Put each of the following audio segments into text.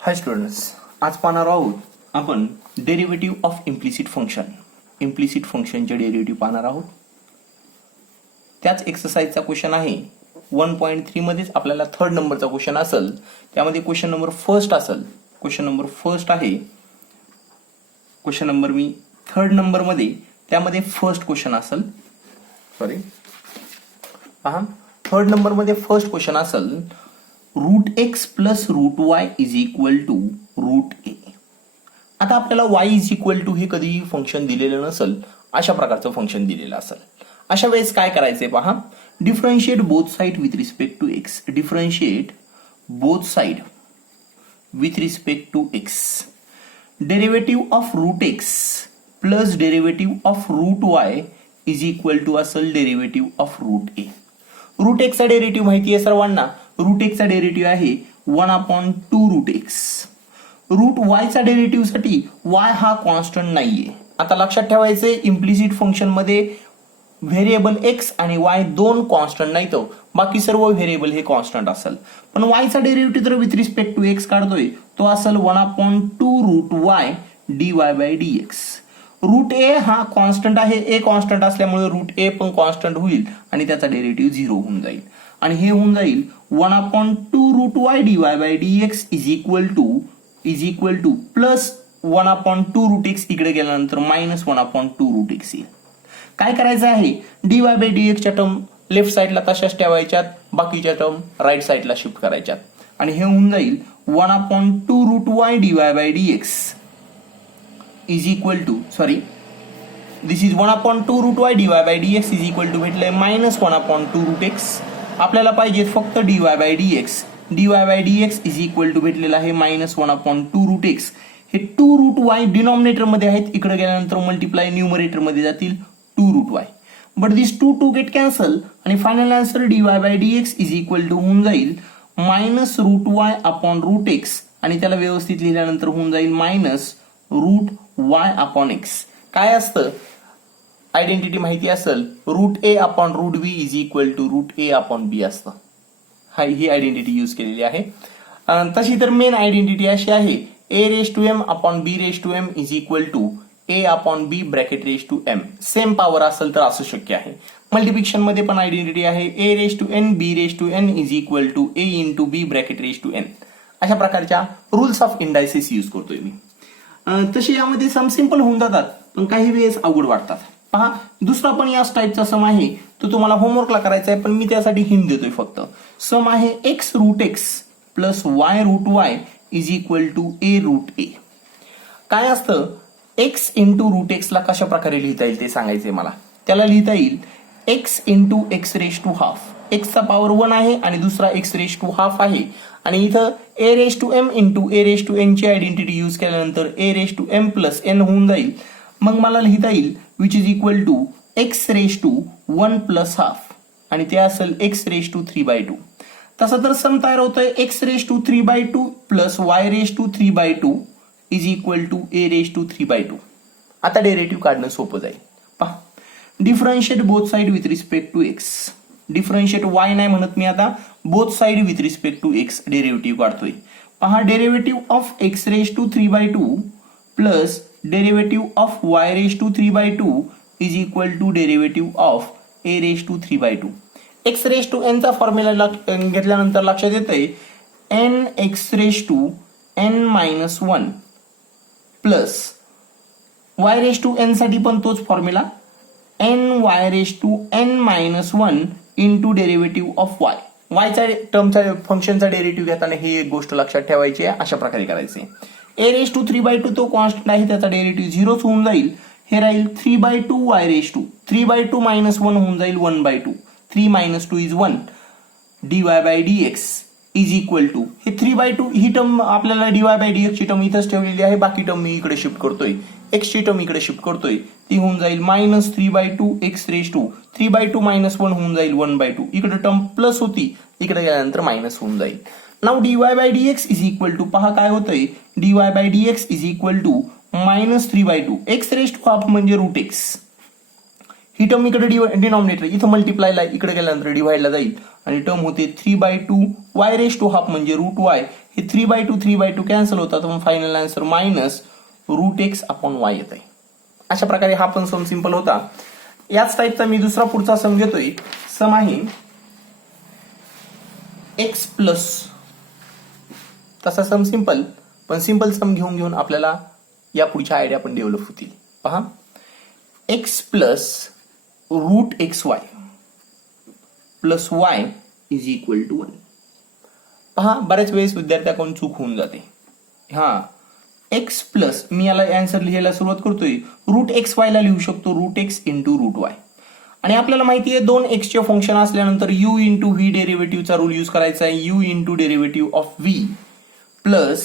हाय students, आज पाहणार आहोत आपण डेरिव्हेटिव्ह ऑफ इम्प्लिसिट फंक्शनचे डेरिव्हेटिव्ह पाहणार आहोत. त्याच एक्सरसाइजचा क्वेश्चन आहे 1.3 मध्येच आपल्याला थर्ड नंबरचा क्वेश्चन असेल. त्यामध्ये क्वेश्चन नंबर फर्स्ट असेल. क्वेश्चन नंबर फर्स्ट आहे. क्वेश्चन नंबर मी थर्ड नंबर मध्ये त्यामध्ये फर्स्ट क्वेश्चन असेल. सॉरी पहा, थर्ड नंबर मध्ये फर्स्ट क्वेश्चन असेल root x plus root y is equal to root a. आता आपल्याला वाय इज इक्वल टू हे कधीही फंक्शन दिलेलं नसेल, अशा प्रकारचं फंक्शन दिलेलं असेल. अशा वेळेस काय करायचंय पहा, differentiate both side with respect to x. Differentiate both side with respect to x. Derivative of root x plus derivative of root y is equal to असेल derivative of root a. Root एक्सचा derivative माहिती आहे सर्वांना. Root एक्सचा derivative आहे 1/2 root x. Root वायचा derivative साठी y हा कॉन्स्टंट नाहीये. आता लक्षात ठेवायचे, इम्प्लिसिट फंक्शन मध्ये व्हेरिएबल एक्स आणि वाय दोन कॉन्स्टंट नाहीत, बाकी सर्व व्हेरिएबल हे कॉन्स्टंट असेल. पण वायचा डेरिव्हेटिव्ह जर विथ रिस्पेक्ट टू एक्स काढतोय तो असेल 1/2 root y dy by dx. Root a हा कॉन्स्टंट आहे. ए कॉन्स्टंट असल्यामुळे रूट ए पण कॉन्स्टंट होईल आणि त्याचा डेरिव्हेटिव्ह 0 होऊन जाईल. आणि हे होऊन जाईल 1/2 root y dy by dx is equal to plus 1/2 root x इकडे गेल्यानंतर मायनस 1/2 रूट एक्स येईल. काय करायचं आहे, dy बाय dx च्या टर्म लेफ्ट साइडला तशाच ठेवायच्यात, बाकीच्या टर्म राईट साइडला शिफ्ट करायच्यात. आणि हे होऊन जाईल 1/2 root y dy by dx is equal to this is 1/2 root y dy by dx is equal to भेटलंय मायनस 1/2 रूट एक्स. आपल्याला पाहिजे फक्त dy by dx. dy by dx is equal to भेटलेला आहे मायनस 1/2 रूट एक्स. हे 2 root Y denominator मध्ये आहेत, इकडे गेल्यानंतर मल्टिप्लाय न्यूमरेटर मध्ये जातील 2 root y. But this 2 get cancel आणि final answer dy by dx is equal to होऊन जाईल minus root y upon root x आणि त्याला व्यवस्थित लिहिल्यानंतर होऊन जाईल minus root y upon x. काय असतं, आयडेंटिटी माहिती असेल, root a upon root b is equal to root a upon b असतं. ही आयडेंटिटी यूज केलेली आहे. तशी तर मेन आयडेंटिटी अशी आहे, a raise to m upon b raise to m is equal to a upon b bracket raise to m. Same power असेल तर असं शक्य आहे. मल्टिप्लिकेशन मध्ये पण आयडेंटिटी आहे, a raise to n b raise to n is equal to a into b bracket raise to n. अशा प्रकारच्या रूल्स ऑफ इंडायसिस यूज करतोय मी. तसे यामध्ये सम सिंपल होऊन जातात, पण काही वेळेस अवघड वाटतात. पहा, दुसरा पण याच टाईपचा सम आहे, तो तुम्हाला होमवर्कला करायचा आहे, पण मी त्यासाठी हिंट देतोय फक्त. सम आहे x root x plus y root y is equal to a root a. काय असतं, एक्स इंटू रूट एक्सला कशा प्रकारे लिहिता येईल ते सांगायचंय मला. त्याला लिहिता येईल x into x raise to half. एक्सचा पॉवर 1 आहे आणि दुसरा एक्स रेस टू हाफ आहे. आणि इथं a raise to m into a raise to n ची आयडेंटिटी यूज केल्यानंतर a raise to m plus n होऊन जाईल. मग मला लिहिता येईल which is equal to x raise to 1 plus half आणि ते असेल एक्स रेस टू 3/2. तसं तर सम तयार होतोय x raise to 3/2 plus y raise to 3/2 is equal to a raise to 3/2. आता डेरिव्हेटिव्ह काढणं सोपं जाईल. पहा, differentiate both side with respect to x. Differentiate y नाही म्हणत मी आता, both side with respect to x derivative काढतोय. पहा, derivative of x raise to 3/2 plus derivative of y raise to 3/2 is equal to derivative of a raise to 3/2. X raise to n चा formula घेतल्यानंतर लक्षात येतंय n x raise to n minus 1 plus y raise to n साठी पण तोच formula n y raise to n minus 1 into derivative of y. वायचा टर्मचा फंक्शनचा डेरिव्हेटिव्ह घेताना ही एक गोष्ट लक्षात ठेवायची आहे. अशा प्रकारे करायचे. ए रेस टू 3/2 तो कॉन्स्टंट आहे, त्याचा डेरिव्हेटिव्ह 0 होऊन जाईल. हे राहील 3/2 वाय रेस टू 3/2 मायनस 1 होऊन जाईल 1/2. 3 minus 2 is 1 dy by dx is equal to हे 3/2. ही टर्म आपल्याला dy बाय dx ची टर्म इथंच ठेवलेली आहे, बाकी टर्म मी इकडे शिफ्ट करतोय, एक्स ची टर्म इकडे शिफ्ट करतोय. ती होऊन जाईल minus 3/2 x raise to 3/2 minus 1 होऊन जाईल 1/2. इकडे टर्म प्लस होती, इकडे गेल्यानंतर मायनस होऊन जाईल. नाव dy by dx is equal to, पहा काय होतंय, dy by dx is equal to minus 3/2 x raise to half म्हणजे रूट एक्स. ही टर्म इकडे डिनॉमिनेटर इथं मल्टिप्लायला इकडे गेल्यानंतर डिवाइडला जाईल आणि टर्म होते 3/2 वाय रेस टू हाफ म्हणजे रूट वाय हे 3/2 कॅन्सल होतात, मग फायनल आन्सर मायनस √x/y येत आहे. अशा प्रकारे हा पण सम सिंपल होता. याच टाईपचा मी दुसरा पुढचा सम घेतोय. सम आहे x प्लस, तसा सम सिंपल, पण सिंपल सम घेऊन घेऊन आपल्याला या पुढच्या आयडिया पण डेव्हलप होतील. पहा, x plus √xy plus y is equal to 1. पहा, बऱ्याच वेळेस विद्यार्थ्याकडून चूक होऊन जाते. x प्लस, मी याला आन्सर लिहायला सुरुवात करतोय, √xy ला लिहू शकतो √x इंटू √y. आणि आपल्याला माहिती आहे 2x चे फंक्शन असल्यानंतर u इंटू व्ही डेरिव्हेटिव्हचा रूल यूज करायचा आहे. u into derivative of v plus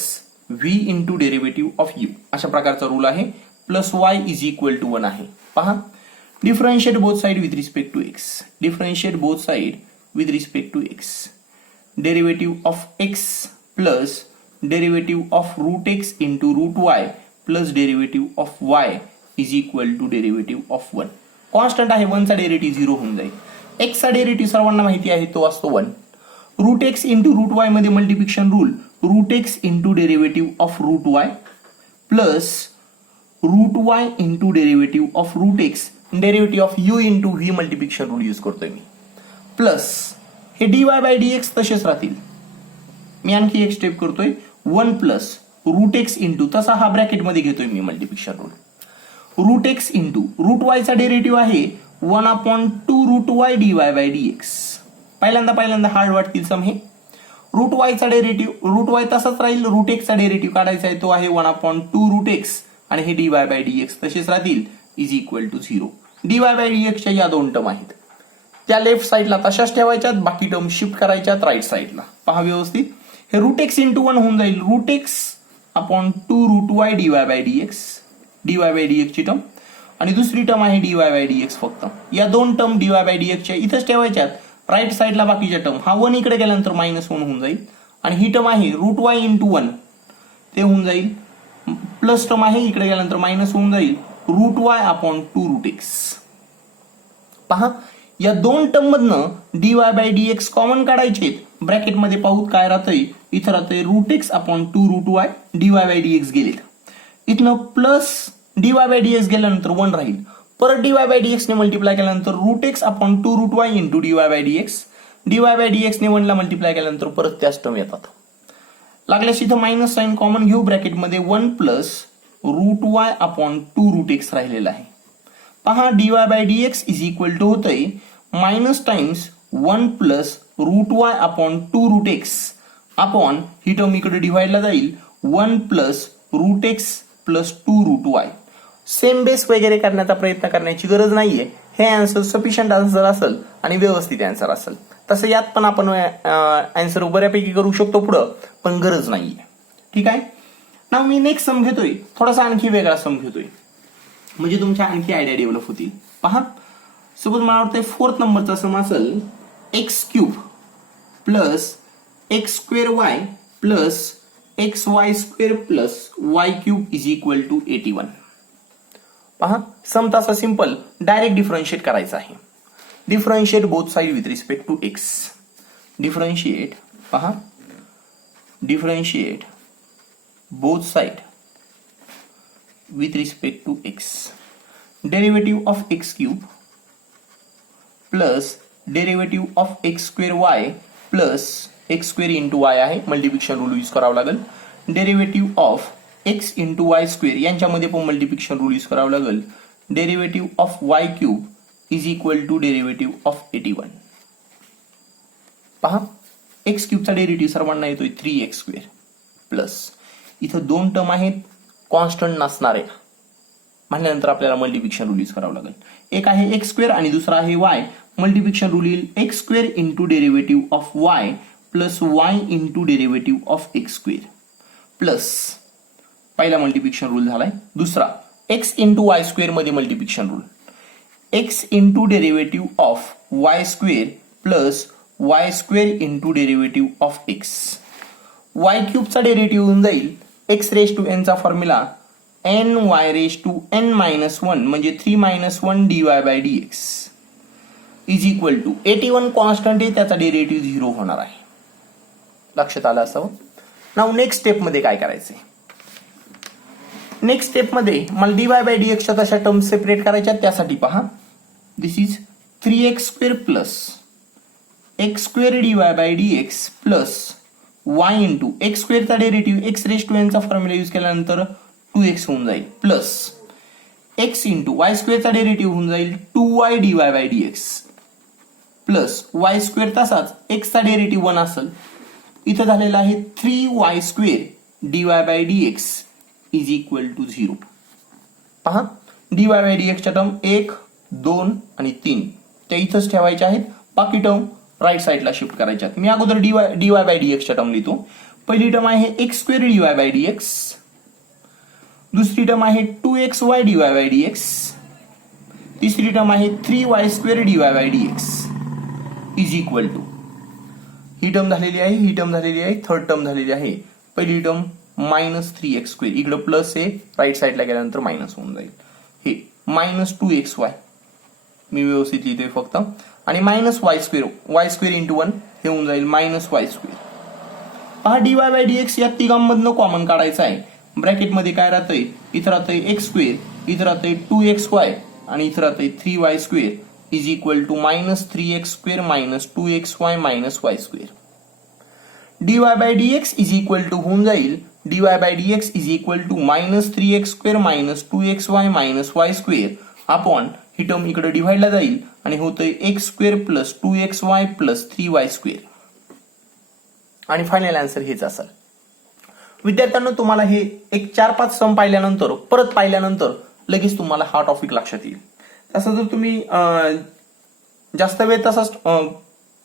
v into derivative of u, अशा प्रकारचा रूल आहे. Plus y is equal to 1 आहे. पहा, differentiate both side with respect to x. Differentiate both side with respect to x. Derivative of x plus derivative of √x into √y plus derivative of y is equal to derivative of 1. Constant आहे, 1 चा derivative 0 होऊन जाईल. x चा derivative सर्वांना माहिती आहे, तो असतो 1. √x इंटू √y मध्ये multiplication rule, √x into derivative of √y plus √y into derivative of √x, derivative of u into V multiplication rule use करतोय मी. प्लस हे dy/dx तसेच राहतील. मी आणखी एक स्टेप करतोय, 1 प्लस √x इंटू, तसा हा ब्रॅकेट मध्ये घेतोय मी multiplication rule, √x into √y चा डेरिव्हेटिव्ह आहे 1/2 √y dy/dx. पहिल्यांदा हार्ड वाटतील सम हे. √y चा डेरिव्हेटिव्ह, √y तसाच राहील, √x चा डेरिव्हेटिव्ह काढायचा आहे, तो आहे 1/2 √x आणि हे dy/dx तसेच राहतील, इज इक्वल टू 0. dy/dx च्या या 2 टर्म आहेत, त्या लेफ्ट साईडला तशाच ठेवायच्यात, बाकी टर्म शिफ्ट करायच्यात राईट साईडला. पहा व्यवस्थित, हे √x इंटू 1 होऊन जाईल √x/2 √y dy/dx, dy/dx ची टर्म, आणि दुसरी टर्म आहे dy/dx. फक्त या 2 टर्म dy/dx च्या इथेच ठेवायच्यात, राईट साईडला बाकीच्या टर्म. हा 1 इकडे गेल्यानंतर -1 होऊन जाईल, आणि ही टर्म आहे √y इंटू 1 ते होऊन जाईल, प्लस टर्म आहे इकडे गेल्यानंतर मायनस होऊन जाईल √y/2 √x. पहा, या 2 टर्म मधनं dy/dx कॉमन काढायचे, ब्रॅकेट मध्ये पाहूत काय राहतंय, इथं राहतंय √x/2 √y dy/dx गेलेत, इथनं प्लस dy/dx गेल्यानंतर 1 राहील, परत dy/dx ने मल्टिप्लाय केल्यानंतर √x/2 √y into dy/dx, dy/dx ने 1 ला मल्टिप्लाय केल्यानंतर परत त्याच टर्म येतात. लागल्यास इथं मायनस साइन कॉमन घेऊ, ब्रॅकेट मध्ये 1 प्लस √y/2 √x राहिलेला आहे. पहा, dy/dx इज इक्वल टू होतंय minus times 1 plus √y/2 √x upon, ही टर्म इकडे डिव्हाइडला जाईल, 1 plus √x plus 2 √y. Same base वगैरे करण्याचा प्रयत्न करण्याची गरज नाहीये, हे आन्सर सफिशियंट आन्सर असेल आणि व्यवस्थित आन्सर असेल. तसं यात पण आपण आन्सर बऱ्यापैकी करू शकतो पुढं, पण गरज नाहीये. ठीक आहे ना. मी नेक्स्ट सम घेतोय, थोडासा आणखी वेगळा सम घेतोय, म्हणजे तुमच्या आणखी आयडिया डेव्हलप होतील. पहा, सपोज मला वाटतंय 4th नंबरचा सम असेल x³ plus x² plus xy² plus y³ is equal to 81. पहा, सम तसा सिंपल, डायरेक्ट डिफरन्शिएट करायचा आहे. Differentiate both side with respect to x. Differentiate, पहा, differentiate both side with respect to x. Derivative of x³ plus derivative of x²y plus x² into y आहे, multiplication rule use करावं लागेल. Derivative of x into y² यांच्यामध्ये पण multiplication rule use करावं लागेल. Derivative of y³ is equal to derivative of 81. पहा, x³ चा derivative सर्वांना येतोय 3x² प्लस, इथं 2 टर्म आहेत कॉन्स्टंट नसणारे, म्हणल्यानंतर आपल्याला मल्टिप्लिकेशन रूल यूज करावं लागेल. एक आहे x² आणि दुसरा आहे y. मल्टिप्लिकेशन रूल येईल x² into derivative of y plus y into derivative of x² plus, पहिला मल्टिप्लिकेशन रूल झालाय. दुसरा x इंटू y² मध्ये multiplication rule, x into derivative of y² plus y² into derivative of x. y³ चा derivative होऊन जाईल x⁻n चा formula ny⁻n-1 म्हणजे 3-1 dy/dx is equal to 81 constant आहे, त्याचा डेरिव्हेटिव्ह 0 होणार आहे. लक्षात आलं असावं. नाव नेक्स्ट स्टेपमध्ये काय करायचंय, नेक्स्ट स्टेपमध्ये मला dy बाय dx च्या तशा टर्म सेपरेट करायच्या. त्यासाठी पहा, this is 3x² plus x² dy by dx plus y into x² चा derivative x raise to n चा फॉर्म्युला यूज केल्यानंतर 2x होऊन जाईल प्लस x इंटू y² चा डेरिव्हेटिव्ह होऊन जाईल 2y dy by dx plus y² तसाच x चा डेरिव्हेटिव्ह 1 असेल. इथं झालेला आहे 3y² dy by dx is equal to 0. पहा, dy बाय dx च्या टर्म 1, 2 आणि 3 त्या इथंच ठेवायच्या आहेत. बाकी टर्म राईट साईडला शिफ्ट करायच्या. मी अगोदर dy बाय dx च्या टर्म लिहितो. पहिली टर्म आहे x² dy बाय dx, दुसरी टर्म आहे 2xy dy बाय dx, तिसरी टर्म आहे 3y² dy by dx is equal to, ही टर्म झालेली आहे, ही टर्म झालेली आहे, थर्ड टर्म झालेली आहे. पहिली टर्म -3x², इकडे प्लस आहे, राईट साईडला गेल्यानंतर मायनस होऊन जाईल. हे -2xy मी व्यवस्थित लिहितोय फक्त, आणि -y² इंटू 1 हे होऊन जाईल -y². पहा, dy बाय dx या तिघांमधनं कॉमन काढायचं आहे. ब्रॅकेटमध्ये काय राहतंय, इथं राहतंय x², इथं राहतंय 2xy आणि इथं राहतंय 3y² is equal to -3x² -2xy -y². dy by dx is equal to होऊन जाईल, dy by dx is equal to -3x² -2xy -y² upon ही टर्म इकडे डिव्हाइडला जाईल आणि होतंय x² plus 2xy plus 3y². आणि फायनल आन्सर हेच असेल. विद्यार्थ्यांनो, तुम्हाला हे एक 4-5 सम पाहिल्यानंतर परत पाहिल्यानंतर लगेच तुम्हाला हा टॉपिक लक्षात येईल. तसं जर तुम्ही जास्त वेळ तसाच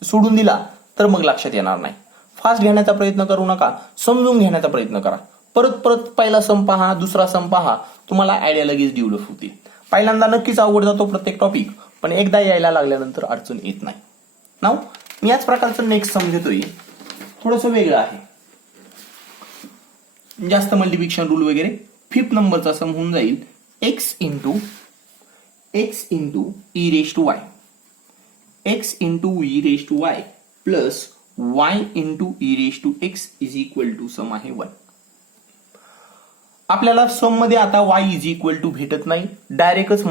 सोडून दिला तर मग लक्षात येणार नाही. फास्ट घेण्याचा प्रयत्न करू नका, समजून घेण्याचा प्रयत्न करा. परत परत पहिला सम पहा, दुसरा सम पहा, तुम्हाला आयडिया लगेच डेव्हलप होतील. पहिल्यांदा नक्कीच अवघड जातो प्रत्येक टॉपिक, पण एकदा यायला लागल्यानंतर अडचण येत नाही. नाव मी याच प्रकारचं नेक्स्ट सम घेतोय, थोडंसं वेगळं आहे, जास्त मल्टिप्लिकेशन रूल वगैरे. 5th नंबरचा सम होऊन जाईल x into e raise to y, x into e raise to y plus y into e raise to x is equal to sum आहे 1. आपल्याला सम मध्ये आता y इज इक्वल टू भेटत नाही, डायरेक्टच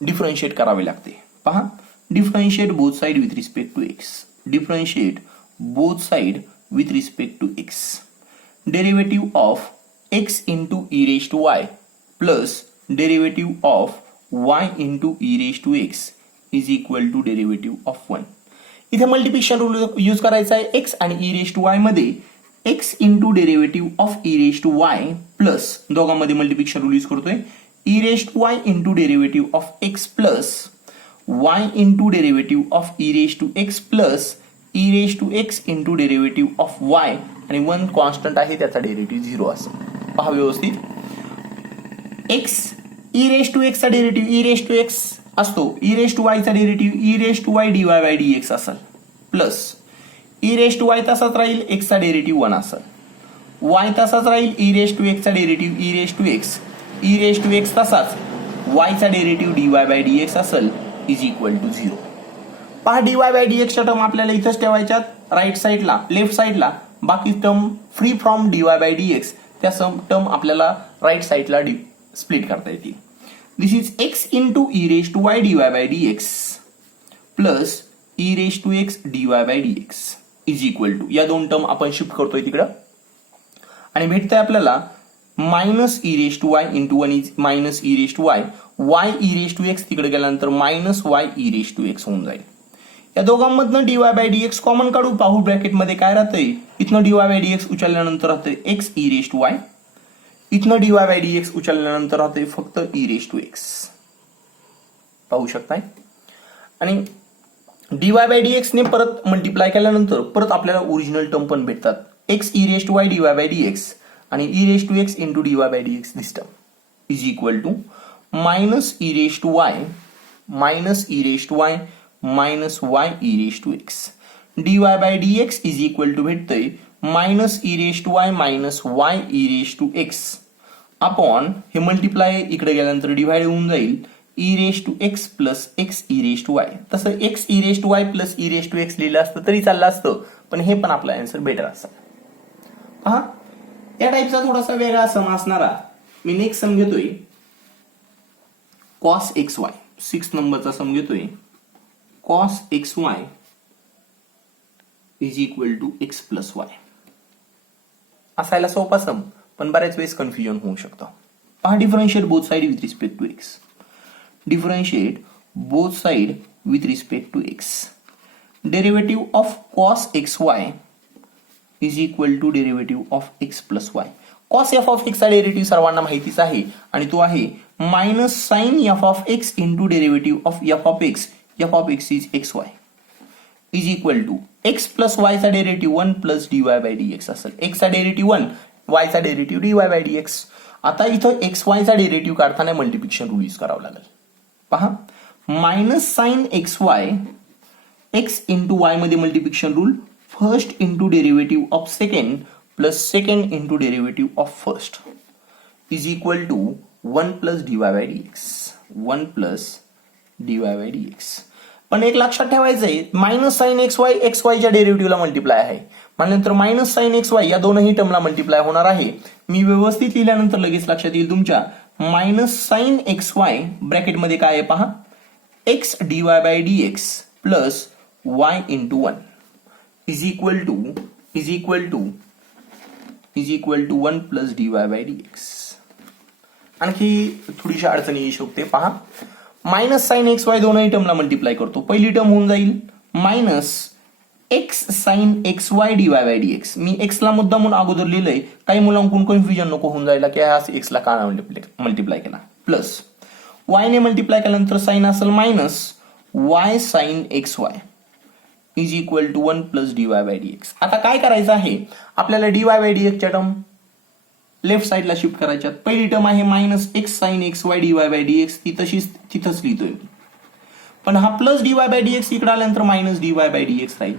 डिफरन्शिएट करावे लागते. पहा, differentiate both side with respect to x, differentiate both side with respect to x. Derivative of x into e raise to y plus derivative of y into e raise to x is equal to derivative of 1. इथे multiplication rule use करायचा आहे. x आणि e raise to y मध्ये x into derivative of e raise to y plus दोघांमध्ये multiplication rule use करतोय e raise to y into derivative of x plus y into derivative of e raise to x plus e raise to x into derivative of y आणि 1 constant आहे, त्याचा derivative 0 असेल. पहा व्यवस्थित, x e raise to x चा derivative e raise to x असतो, e raise to y चा derivative e raise to y dy by dx असेल plus e raise to y तसाच राहील, x चा डेरिव्हेटिव्ह 1 असेल, y तसाच राहील, e रेज टू x चा derivative e raise to x, e raise to x तसाच y चा डेरिव्हेटिव्ह dy बाय dx असेल इज इक्वल टू 0. पहा, dy बाय dx च्या टर्म आपल्याला इथंच ठेवायच्यात राईट साईडला, लेफ्ट साईडला. बाकी term free from dy by dx, त्या सम टर्म आपल्याला राईट साईडला स्प्लिट करता येतील. This is x into e raise to y dy by dx plus e raise to x dy by dx is equal to, या दोन term आपण shift करतोय तिकडं आणि भेटतंय आपल्याला minus e raise to y into 1 is minus e raise to y, y e raise to x तिकडे गेल्यानंतर minus y e raise to x होऊन जाईल. या दोघांमधनं dy बाय dx कॉमन काढू. पाहू ब्रॅकेटमध्ये काय राहतंय, इथनं dy बाय dx उचलल्यानंतर राहतंय x e raise to y, इथनं dy बाय dx उचलल्यानंतर राहतंय फक्त e रेज टू x. पाहू शकताय. आणि dy बाय dx ने परत मल्टिप्लाय केल्यानंतर परत आपल्याला ओरिजिनल टर्म पण भेटतात, x e raise to y dy by dx आणि e raise to x into dy by dx this term is equal to minus e raise to y minus e raise to y minus y e raise to x. dy by dx is equal to भेटतंय minus e raise to y minus y e raise to x upon हे multiply इकडे गेल्यानंतर divide होऊन जाईल e raise to x plus x e raise to y. तसं x e raise to y plus e raise to x लिहिलं असतं तरी चाललं असतं, पण हे पण आपला आन्सर बेटर असेल. पहा, या टाईपचा थोडासा वेगळा सम असणारा मी नेक्स्ट सम घेतोय cos xy 6 नंबरचा सम घेतोय cos xy is equal to x plus y. असायला सोपा सम पण बऱ्याच वेळेस कन्फ्युजन होऊ शकतं. पहा differentiate both side with respect to x. Differentiate both side with respect to x. Derivative of cos xy is equal to derivative of x plus y. cos f of x चा derivative सर्वांना माहितीच आहे आणि तो आहे minus sine f of x into derivative of f of x. f of x is xy is equal to x plus y चा derivative 1 plus dy by dx असेल. x चा डेरिव्हेटिव्ह 1, y चा डेरिव्हेटिव्ह dy बाय dx. आता इथं xy चा derivative काढताना multiplication rule use करावं लागेल. पहा minus sine xy x into y मध्ये multiplication rule first into derivative of second plus second into derivative of first is equal to 1 plus dy by dx. 1 plus dy by dx. पण एक लक्षात ठेवायचं आहे minus sine xy च्या डेरिव्हेटिव्हला multiply आहे म्हणल्यानंतर minus sine xy या दोनही टर्मला मल्टिप्लाय होणार आहे. मी व्यवस्थित लिहिल्यानंतर लगेच लक्षात येईल तुमच्या मायनस साइन xy ब्रॅकेट मध्ये काय आहे पहा x dy by dx plus y into 1 is equal to 1 plus dy by dx. आणखी थोडीशी अडचणी येऊ शकते. पहा मायनस साइन xy दोनही टर्मला मल्टिप्लाय करतो. पहिली टर्म होऊन जाईल minus x sine xy dy by dx. मी x ला मुद्दा म्हणून अगोदर लिहिलंय काही मुलांकडून कन्फ्युजन नको होऊन जायला की हा x ला का मल्टिप्लाय केला. प्लस y ने मल्टिप्लाय केल्यानंतर साइन असेल minus y sine xy is equal to 1 plus dy by dx. आता काय करायचं आहे आपल्याला dy बाय dx च्या टर्म लेफ्ट साइडला शिफ्ट करायच्यात. पहिली टर्म आहे minus x sine xy dy by dx ती तशीच तिथंच लिहितोय मी. पण हा प्लस dy बाय dx इकडे आल्यानंतर मायनस dy बाय dx राहील.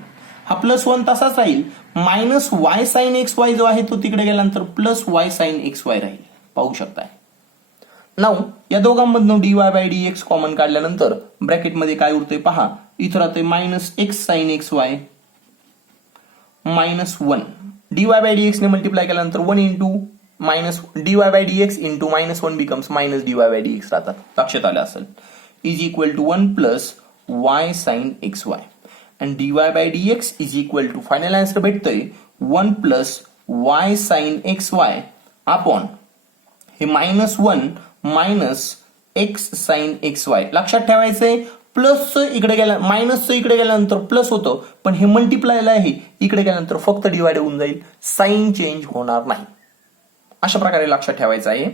हा प्लस 1 तसाच राहील. मायनस y साइन xy जो आहे तो तिकडे गेल्यानंतर प्लस y साइन xy राहील. पाहू शकताय. नाउ या दोघांमधून dy बाय dx कॉमन काढल्यानंतर ब्रॅकेट मध्ये काय उरतंय पहा इथं राहते minus x sine xy minus 1 dy by dx ने मल्टिप्लाय केल्यानंतर 1 into minus dy by dx into minus 1 becomes minus dy by dx राहतात. लक्षात आलं असेल. Is equal to 1 plus y sine xy and dy by dx is equal to final answer भेटतंय 1 plus y sine xy upon हे minus 1 minus x sine xy. लक्षात ठेवायचंय plus इकडे गेल्या मायनस इकडे गेल्यानंतर प्लस होतं पण हे मल्टिप्लायला आहे इकडे गेल्यानंतर फक्त डिवाइड होऊन जाईल. साइन चेंज होणार नाही. अशा प्रकारे लक्षात ठेवायचं आहे.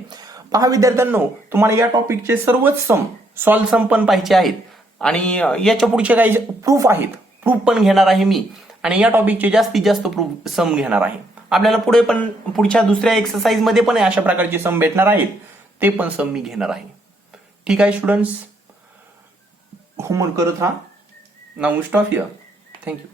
पहा विद्यार्थ्यांनो तुम्हाला या टॉपिकचे सर्वच सॉल्व सम पण पाहिजे आहेत आणि याच्या पुढचे काही प्रूफ आहेत. प्रूफ पण घेणार आहे मी आणि या टॉपिकचे जास्तीत जास्त प्रूफ सम घेणार आहे. आपल्याला पुढे पण पुढच्या दुसऱ्या एक्सरसाइज मध्ये पण अशा प्रकारचे सम भेटणार आहेत ते पण सम मी घेणार आहे. ठीक आहे स्टुडंट्स होमवर्क करत राहा. Now stop here. थँक्यू.